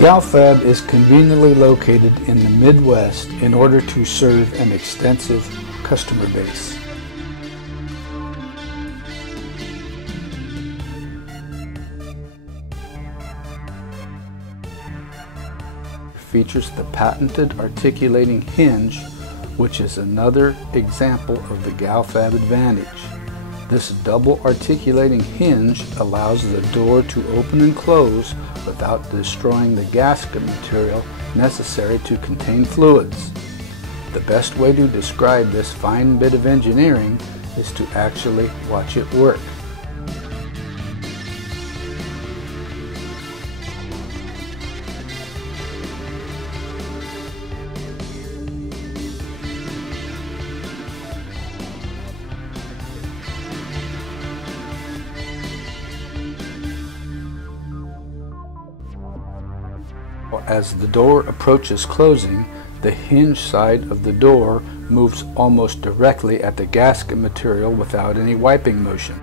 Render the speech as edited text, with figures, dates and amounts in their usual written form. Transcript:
GalFab is conveniently located in the Midwest in order to serve an extensive customer base. Features the patented articulating hinge, which is another example of the GalFab advantage. This double articulating hinge allows the door to open and close without destroying the gasket material necessary to contain fluids. The best way to describe this fine bit of engineering is to actually watch it work. As the door approaches closing, the hinge side of the door moves almost directly at the gasket material without any wiping motion.